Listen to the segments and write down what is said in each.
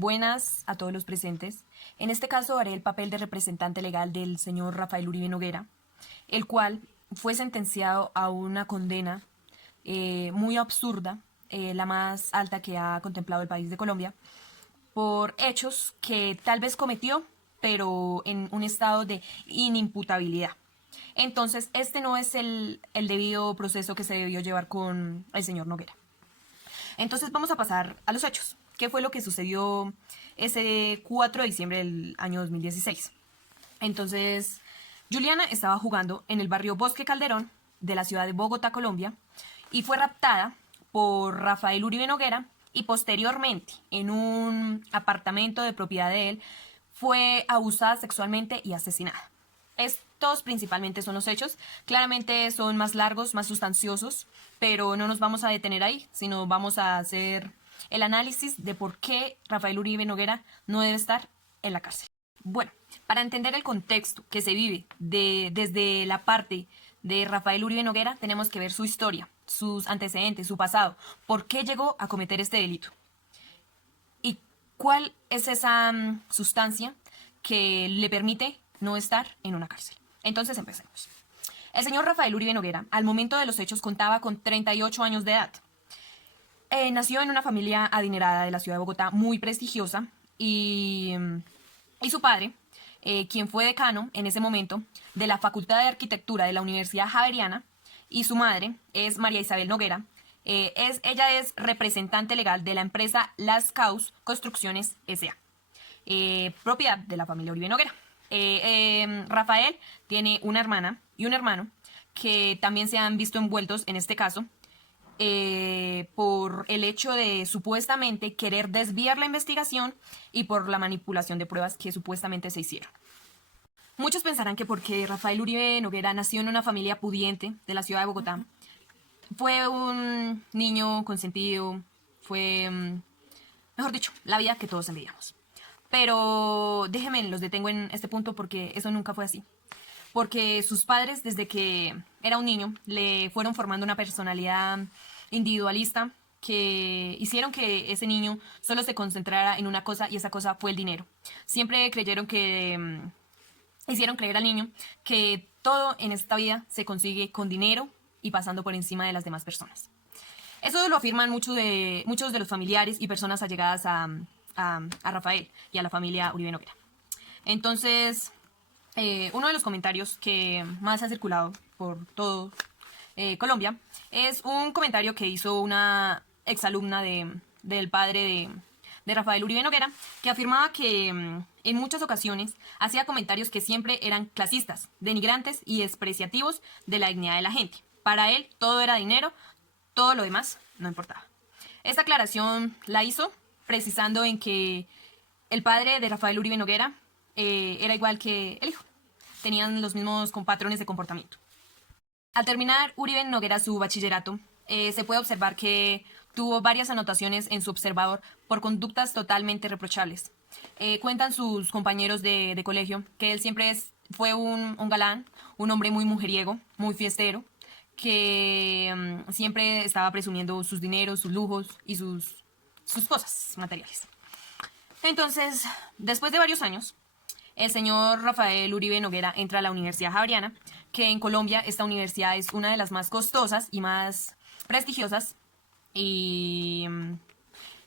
Buenas a todos los presentes. En este caso haré el papel de representante legal del señor Rafael Uribe Noguera, el cual fue sentenciado a una condena muy absurda, la más alta que ha contemplado el país de Colombia, por hechos que tal vez cometió, pero en un estado de inimputabilidad. Entonces, este no es el debido proceso que se debió llevar con el señor Noguera. Entonces vamos a pasar a los hechos. ¿Qué fue lo que sucedió ese 4 de diciembre del año 2016? Entonces, Juliana estaba jugando en el barrio Bosque Calderón de la ciudad de Bogotá, Colombia, y fue raptada por Rafael Uribe Noguera y posteriormente, en un apartamento de propiedad de él, fue abusada sexualmente y asesinada. Estos principalmente son los hechos. Claramente son más largos, más sustanciosos, pero no nos vamos a detener ahí, sino vamos a hacer el análisis de por qué Rafael Uribe Noguera no debe estar en la cárcel. Bueno, para entender el contexto que se vive desde la parte de Rafael Uribe Noguera, tenemos que ver su historia, sus antecedentes, su pasado, por qué llegó a cometer este delito y cuál es esa sustancia que le permite no estar en una cárcel. Entonces empecemos. El señor Rafael Uribe Noguera, al momento de los hechos, contaba con 38 años de edad. Nació en una familia adinerada de la ciudad de Bogotá, muy prestigiosa, y su padre, quien fue decano en ese momento de la Facultad de Arquitectura de la Universidad Javeriana, y su madre es María Isabel Noguera. Ella es representante legal de la empresa Las Caus Construcciones S.A., propiedad de la familia Uribe Noguera. Rafael tiene una hermana y un hermano que también se han visto envueltos en este caso por el hecho de supuestamente querer desviar la investigación y por la manipulación de pruebas que supuestamente se hicieron. Muchos pensarán que porque Rafael Uribe Noguera nació en una familia pudiente de la ciudad de Bogotá, fue un niño consentido, fue, mejor dicho, la vida que todos envidiamos. Pero déjenme, los detengo en este punto porque eso nunca fue así. Porque sus padres, desde que era un niño, le fueron formando una personalidad individualista que hicieron que ese niño solo se concentrara en una cosa, y esa cosa fue el dinero. Siempre creyeron que hicieron creer al niño que todo en esta vida se consigue con dinero y pasando por encima de las demás personas. Eso lo afirman muchos de los familiares y personas allegadas a Rafael y a la familia Uribe Noguera. Entonces, uno de los comentarios que más ha circulado por todo Colombia es un comentario que hizo una exalumna del padre de Rafael Uribe Noguera, que afirmaba que en muchas ocasiones hacía comentarios que siempre eran clasistas, denigrantes y despreciativos de la dignidad de la gente. Para él todo era dinero, todo lo demás no importaba. Esta aclaración la hizo precisando en que el padre de Rafael Uribe Noguera era igual que el hijo. Tenían los mismos patrones de comportamiento. Al terminar Uribe Noguera su bachillerato, se puede observar que tuvo varias anotaciones en su observador por conductas totalmente reprochables. Cuentan sus compañeros de colegio que él siempre fue un galán, un hombre muy mujeriego, muy fiestero, que siempre estaba presumiendo sus dineros, sus lujos y sus cosas materiales. Entonces, después de varios años, el señor Rafael Uribe Noguera entra a la Universidad Javeriana, que en Colombia esta universidad es una de las más costosas y más prestigiosas. Y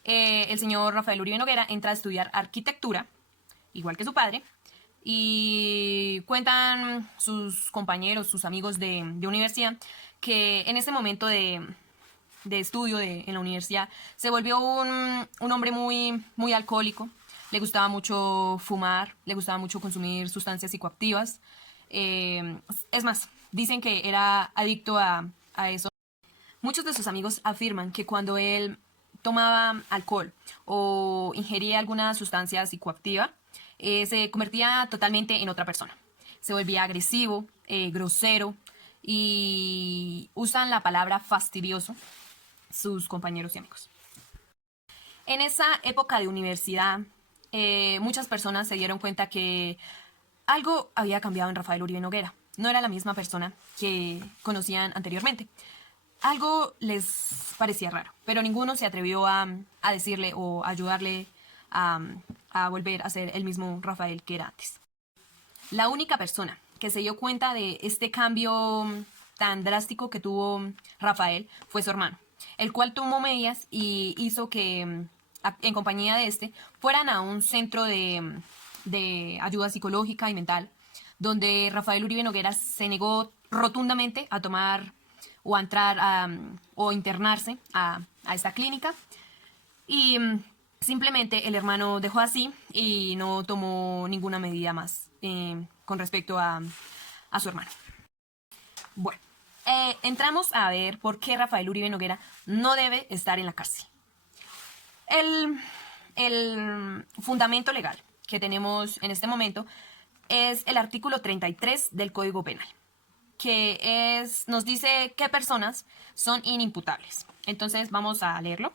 el señor Rafael Uribe Noguera entra a estudiar arquitectura, igual que su padre. Y cuentan sus compañeros, sus amigos de universidad, que en ese momento de estudio en la universidad se volvió un hombre muy alcohólico. Le gustaba mucho fumar, le gustaba mucho consumir sustancias psicoactivas. Es más, dicen que era adicto a eso. Muchos de sus amigos afirman que cuando él tomaba alcohol o ingería alguna sustancia psicoactiva, se convertía totalmente en otra persona. Se volvía agresivo, grosero, y usan la palabra fastidioso sus compañeros y amigos. En esa época de universidad, muchas personas se dieron cuenta que algo había cambiado en Rafael Uribe Noguera. No era la misma persona que conocían anteriormente. Algo les parecía raro, pero ninguno se atrevió a decirle o ayudarle a, a volver a ser el mismo Rafael que era antes. La única persona que se dio cuenta de este cambio tan drástico que tuvo Rafael fue su hermano, el cual tomó medidas y hizo que, en compañía de este, fueran a un centro de ayuda psicológica y mental, donde Rafael Uribe Noguera se negó rotundamente a tomar o a entrar o internarse a esta clínica. Y simplemente el hermano dejó así y no tomó ninguna medida más con respecto a su hermano. Bueno, entramos a ver por qué Rafael Uribe Noguera no debe estar en la cárcel. El fundamento legal que tenemos en este momento es el artículo 33 del Código Penal, que nos dice qué personas son inimputables. Entonces vamos a leerlo.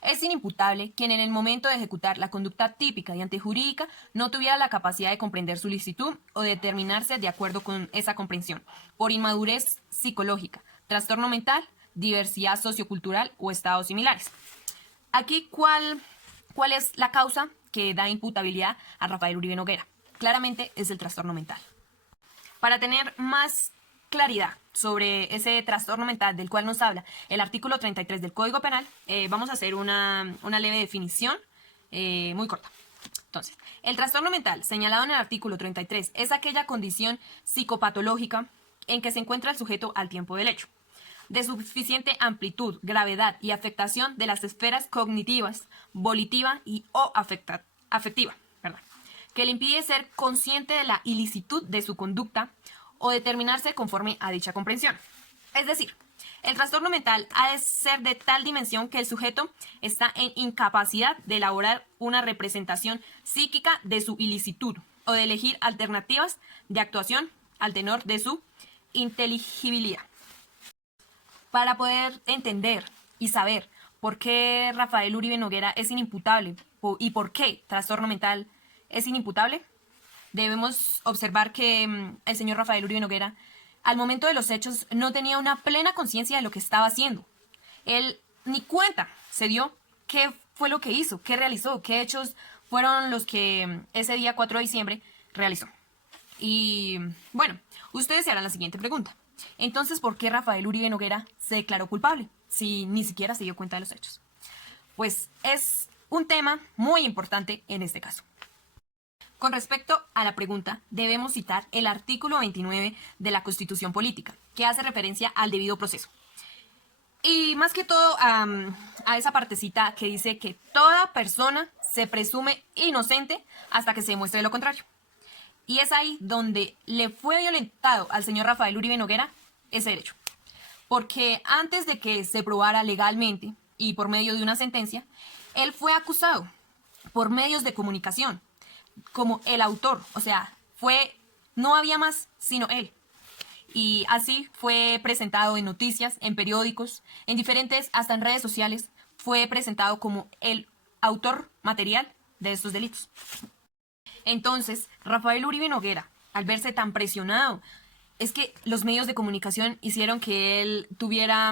Es inimputable quien en el momento de ejecutar la conducta típica y antejurídica no tuviera la capacidad de comprender su licitud o determinarse de acuerdo con esa comprensión, por inmadurez psicológica, trastorno mental, diversidad sociocultural o estados similares. Aquí, ¿cuál es la causa que da imputabilidad a Rafael Uribe Noguera? Claramente es el trastorno mental. Para tener más claridad sobre ese trastorno mental del cual nos habla el artículo 33 del Código Penal, vamos a hacer una leve definición muy corta. Entonces, el trastorno mental señalado en el artículo 33 es aquella condición psicopatológica en que se encuentra el sujeto al tiempo del hecho, de suficiente amplitud, gravedad y afectación de las esferas cognitivas, volitiva y o afectiva, que le impide ser consciente de la ilicitud de su conducta o determinarse conforme a dicha comprensión. Es decir, el trastorno mental ha de ser de tal dimensión que el sujeto está en incapacidad de elaborar una representación psíquica de su ilicitud o de elegir alternativas de actuación al tenor de su inteligibilidad. Para poder entender y saber por qué Rafael Uribe Noguera es inimputable y por qué trastorno mental es inimputable, debemos observar que el señor Rafael Uribe Noguera, al momento de los hechos, no tenía una plena conciencia de lo que estaba haciendo. Él ni cuenta se dio qué fue lo que hizo, qué realizó, qué hechos fueron los que ese día 4 de diciembre realizó. Y bueno, ustedes se harán la siguiente pregunta. Entonces, ¿por qué Rafael Uribe Noguera se declaró culpable si ni siquiera se dio cuenta de los hechos? Pues es un tema muy importante en este caso. Con respecto a la pregunta, debemos citar el artículo 29 de la Constitución Política, que hace referencia al debido proceso. Y más que todo a esa partecita que dice que toda persona se presume inocente hasta que se demuestre lo contrario. Y es ahí donde le fue violentado al señor Rafael Uribe Noguera ese derecho. Porque antes de que se probara legalmente y por medio de una sentencia, él fue acusado por medios de comunicación como el autor, o sea, no había más sino él. Y así fue presentado en noticias, en periódicos, en diferentes, hasta en redes sociales, fue presentado como el autor material de estos delitos. Entonces, Rafael Uribe Noguera, al verse tan presionado, es que los medios de comunicación hicieron que él tuviera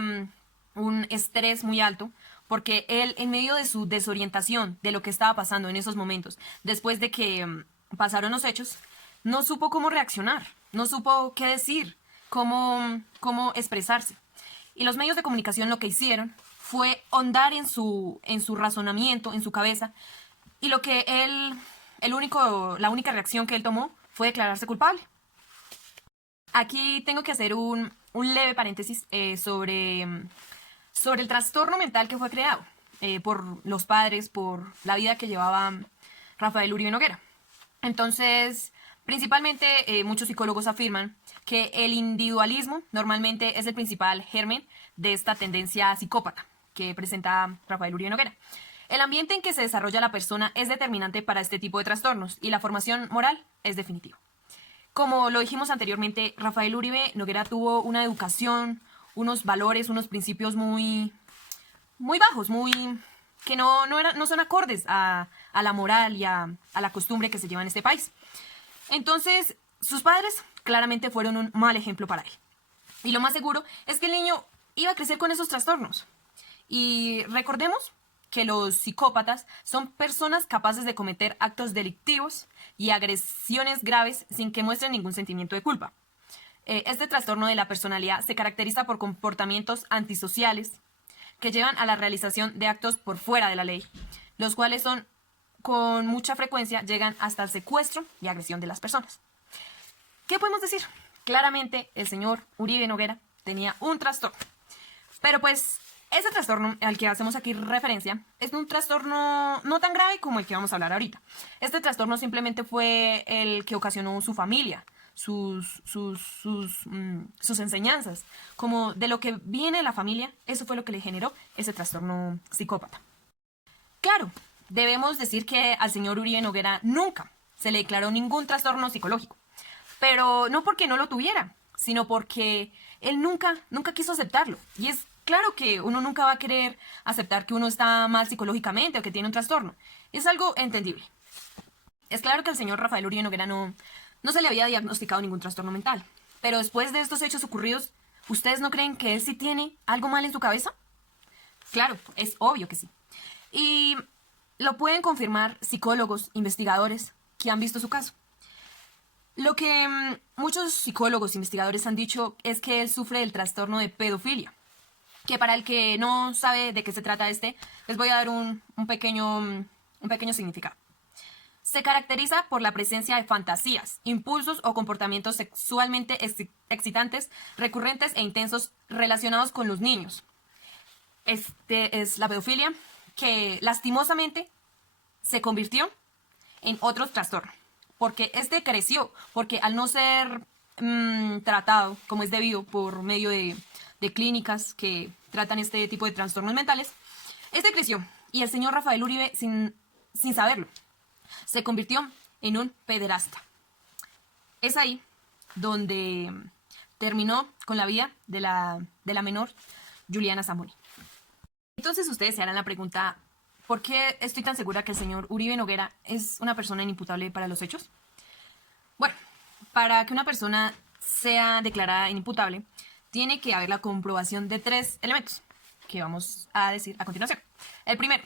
un estrés muy alto, porque él, en medio de su desorientación de lo que estaba pasando en esos momentos, después de que pasaron los hechos, no supo cómo reaccionar, no supo qué decir, cómo expresarse. Y los medios de comunicación lo que hicieron fue hondar en su razonamiento, en su cabeza, y lo que la única reacción que él tomó fue declararse culpable. Aquí tengo que hacer un leve paréntesis sobre el trastorno mental que fue creado por los padres, por la vida que llevaba Rafael Uribe Noguera. Entonces, principalmente muchos psicólogos afirman que el individualismo normalmente es el principal germen de esta tendencia psicópata que presenta Rafael Uribe Noguera. El ambiente en que se desarrolla la persona es determinante para este tipo de trastornos y la formación moral es definitiva. Como lo dijimos anteriormente, Rafael Uribe Noguera tuvo una educación, unos valores, unos principios muy bajos, que no son acordes a la moral y a la costumbre que se lleva en este país. Entonces, sus padres claramente fueron un mal ejemplo para él. Y lo más seguro es que el niño iba a crecer con esos trastornos. Y recordemos que los psicópatas son personas capaces de cometer actos delictivos y agresiones graves sin que muestren ningún sentimiento de culpa. Este trastorno de la personalidad se caracteriza por comportamientos antisociales que llevan a la realización de actos por fuera de la ley, los cuales son con mucha frecuencia llegan hasta el secuestro y agresión de las personas. ¿Qué podemos decir? Claramente el señor Uribe Noguera tenía un trastorno. Pero pues ese trastorno al que hacemos aquí referencia es un trastorno no tan grave como el que vamos a hablar ahorita. Este trastorno simplemente fue el que ocasionó su familia, sus enseñanzas. Como de lo que viene la familia, eso fue lo que le generó ese trastorno psicópata. Claro, debemos decir que al señor Uribe Noguera nunca se le declaró ningún trastorno psicológico. Pero no porque no lo tuviera, sino porque él nunca quiso aceptarlo. Y es claro que uno nunca va a querer aceptar que uno está mal psicológicamente o que tiene un trastorno. Es algo entendible. Es claro que al señor Rafael Uribe Noguera no se le había diagnosticado ningún trastorno mental. Pero después de estos hechos ocurridos, ¿ustedes no creen que él sí tiene algo mal en su cabeza? Claro, es obvio que sí. Y lo pueden confirmar psicólogos, investigadores que han visto su caso. Lo que muchos psicólogos e investigadores han dicho es que él sufre del trastorno de pedofilia. Que para el que no sabe de qué se trata les voy a dar un pequeño significado. Se caracteriza por la presencia de fantasías, impulsos o comportamientos sexualmente excitantes, recurrentes e intensos relacionados con los niños. Es la pedofilia que lastimosamente se convirtió en otro trastorno. Porque creció, porque al no ser tratado como es debido por medio de clínicas que tratan este tipo de trastornos mentales, creció. Y el señor Rafael Uribe, sin saberlo, se convirtió en un pederasta. Es ahí donde terminó con la vida de la menor Juliana Zamboni. Entonces ustedes se harán la pregunta, ¿por qué estoy tan segura que el señor Uribe Noguera es una persona inimputable para los hechos? Bueno, para que una persona sea declarada inimputable, tiene que haber la comprobación de 3 elementos que vamos a decir a continuación. El primero,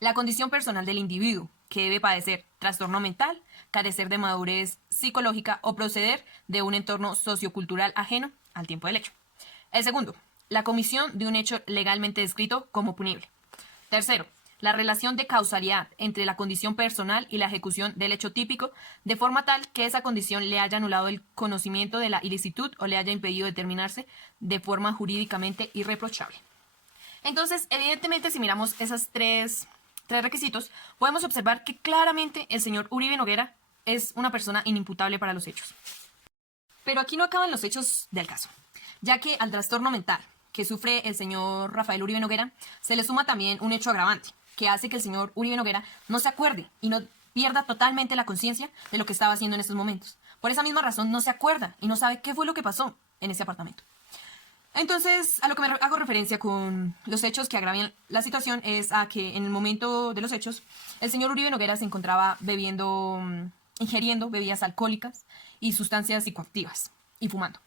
la condición personal del individuo, que debe padecer trastorno mental, carecer de madurez psicológica o proceder de un entorno sociocultural ajeno al tiempo del hecho. El segundo, la comisión de un hecho legalmente descrito como punible. Tercero, la relación de causalidad entre la condición personal y la ejecución del hecho típico, de forma tal que esa condición le haya anulado el conocimiento de la ilicitud o le haya impedido determinarse de forma jurídicamente irreprochable. Entonces, evidentemente, si miramos esos tres requisitos, podemos observar que claramente el señor Uribe Noguera es una persona inimputable para los hechos. Pero aquí no acaban los hechos del caso, ya que al trastorno mental que sufre el señor Rafael Uribe Noguera se le suma también un hecho agravante, que hace que el señor Uribe Noguera no se acuerde y no pierda totalmente la conciencia de lo que estaba haciendo en estos momentos. Por esa misma razón no se acuerda y no sabe qué fue lo que pasó en ese apartamento. Entonces, a lo que me hago referencia con los hechos que agravan la situación es a que en el momento de los hechos, el señor Uribe Noguera se encontraba ingiriendo bebidas alcohólicas y sustancias psicoactivas y fumando.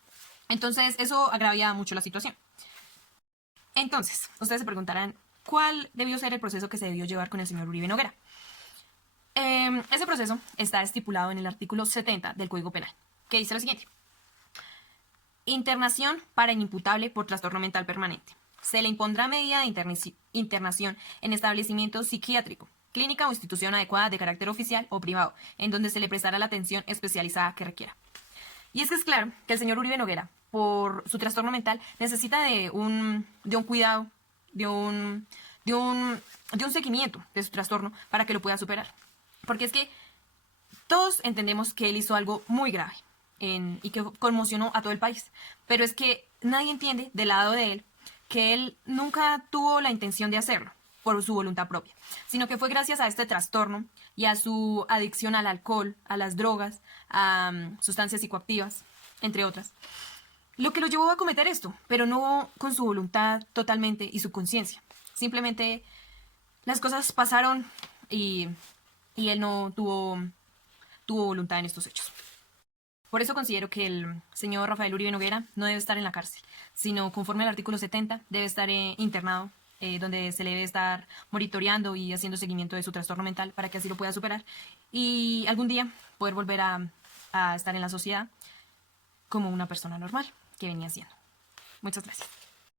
Entonces, eso agravia mucho la situación. Entonces, ustedes se preguntarán, ¿cuál debió ser el proceso que se debió llevar con el señor Uribe Noguera? Ese proceso está estipulado en el artículo 70 del Código Penal, que dice lo siguiente. Internación para inimputable por trastorno mental permanente. Se le impondrá medida de internación en establecimiento psiquiátrico, clínica o institución adecuada de carácter oficial o privado, en donde se le prestará la atención especializada que requiera. Y es que es claro que el señor Uribe Noguera, por su trastorno mental, necesita de un cuidado, de un seguimiento de su trastorno para que lo pueda superar. Porque es que todos entendemos que él hizo algo muy grave y que conmocionó a todo el país. Pero es que nadie entiende del lado de él que él nunca tuvo la intención de hacerlo por su voluntad propia, sino que fue gracias a este trastorno y a su adicción al alcohol, a las drogas, a sustancias psicoactivas, entre otras, lo que lo llevó a cometer esto, pero no con su voluntad totalmente y su conciencia. Simplemente las cosas pasaron y él no tuvo voluntad en estos hechos. Por eso considero que el señor Rafael Uribe Noguera no debe estar en la cárcel, sino conforme al artículo 70 debe estar internado donde se le debe estar monitoreando y haciendo seguimiento de su trastorno mental para que así lo pueda superar y algún día poder volver a estar en la sociedad como una persona normal que venía siendo. Muchas gracias.